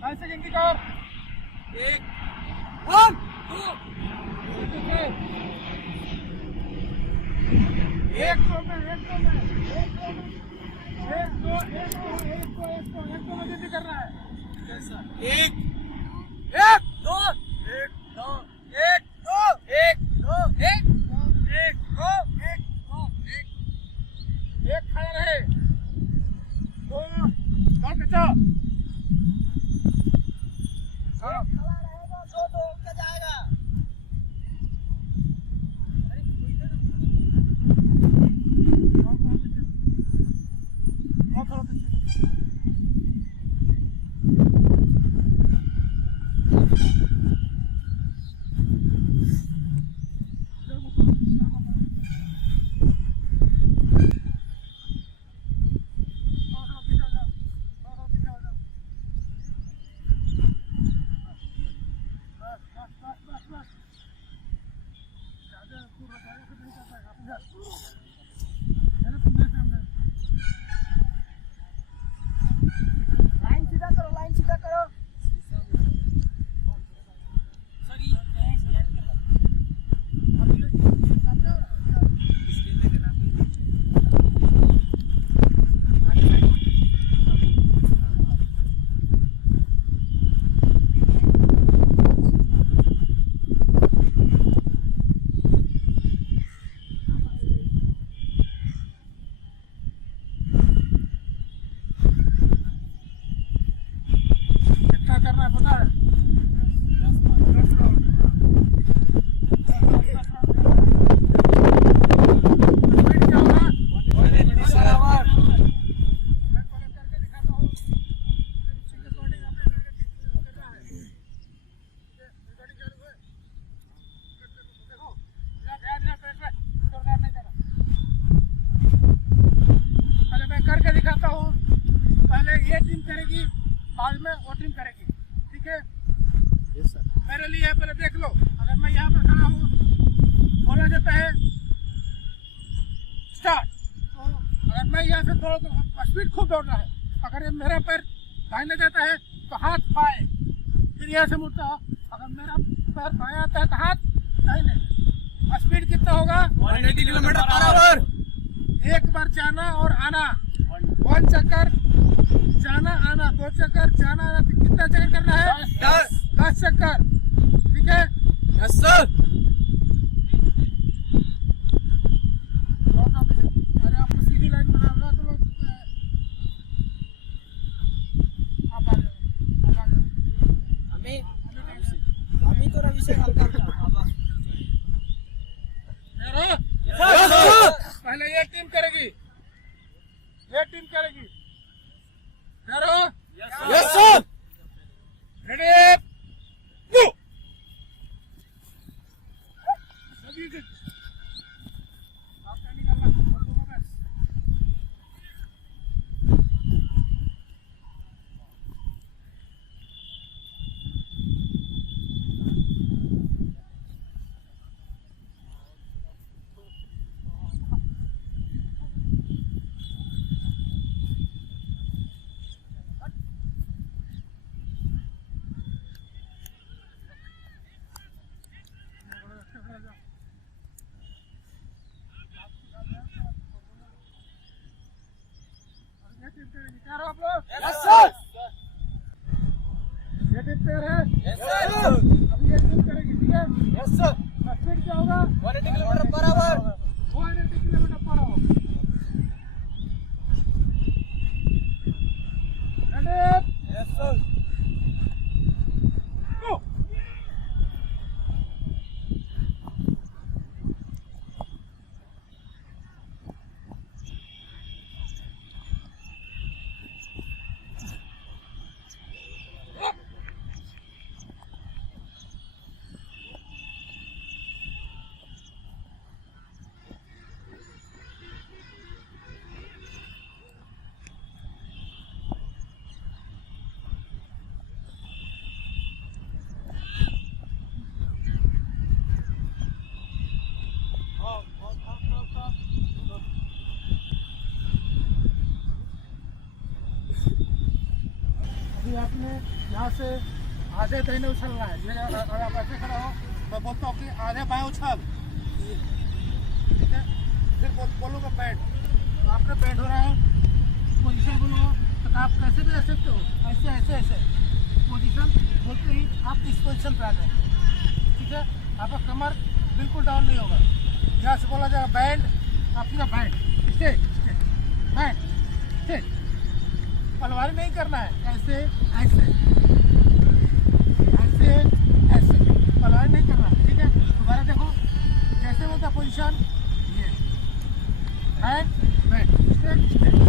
5 second की और 1 2 1 2 में 1 2 में जल्दी करना है। 1 2 1 2 1 2 1 2 1 2 1 2 1 खड़ा रहे 2 दौड़ के चलो। खड़ा रहेगा 2 दौड़ के जाएगा। लाइन सीधा करो। करना है पता है? पहले मैं करके दिखाता हूँ। पहले ये टीम करेगी, बाद में वो टीम करेगी। ठीक है? Yes sir. मेरे लिए पहले देख लो। अगर मैं यहाँ पर खड़ा हूँ, बोला जाता है स्टार्ट। तो अगर मैं यहाँ से दौड़ तो स्पीड खूब दौड़ना है। अगर ये मेरा पैर दाहिने जाता है तो हाथ बाएं, फिर यहाँ से मुड़ता हो। अगर मेरा पैर बाएं आता है तो हाथ दाहिने। स्पीड कितना होगा? 180 किलोमीटर पर आवर। एक बार जाना और आना, 1 चक्कर जाना आना, 2 चक्कर जाना आना। कितना चक्कर करना है? 10 चक्कर। ठीक है? Yes sir. अरे आपको सीधी लाइन बनाना तो लोग आप आ जाओ। हमें तो रवि से हल्का पहले ये टीम करेगी, ये टीम करेगी। Yes sir. रेडी गो। आप लोग? Yes sir. ये टीम तैयार है? Yes sir. अभी ये टीम करेगी। ठीक है? Yes sir. स्पीड क्या होगा? 180 kilometre per hour. 180 kilometre per hour. Ready? Yes sir. Go. अभी आपने यहाँ से आधे दाहिने उछलना है। ये अगर आप ऐसे खड़ा हो, मैं बोलता हूँ कि आधे बाएं उछल, ठीक है। फिर बोलूँगा बैठ, तो आपने बैठ हो रहा है, पोजीशन बोलूँगा तो आप कैसे भी रह सकते हो, ऐसे ऐसे ऐसे पोजीशन बोलते ही आप इस पोजीशन पे आ जाए, ठीक है। आपका कमर बिल्कुल डाउन नहीं होगा। यहाँ से बोला जाएगा बैंड, आप सीधा बैंड, स्ट्रेट बैंड, स्ट्रेट। पलवारी नहीं करना है, ऐसे ऐसे ऐसे ऐसे, पलवारी नहीं करना है, ठीक है। दोबारा देखो, जैसे होता पोजीशन ये बैंड बैंड, स्ट्रेट स्ट्रेट।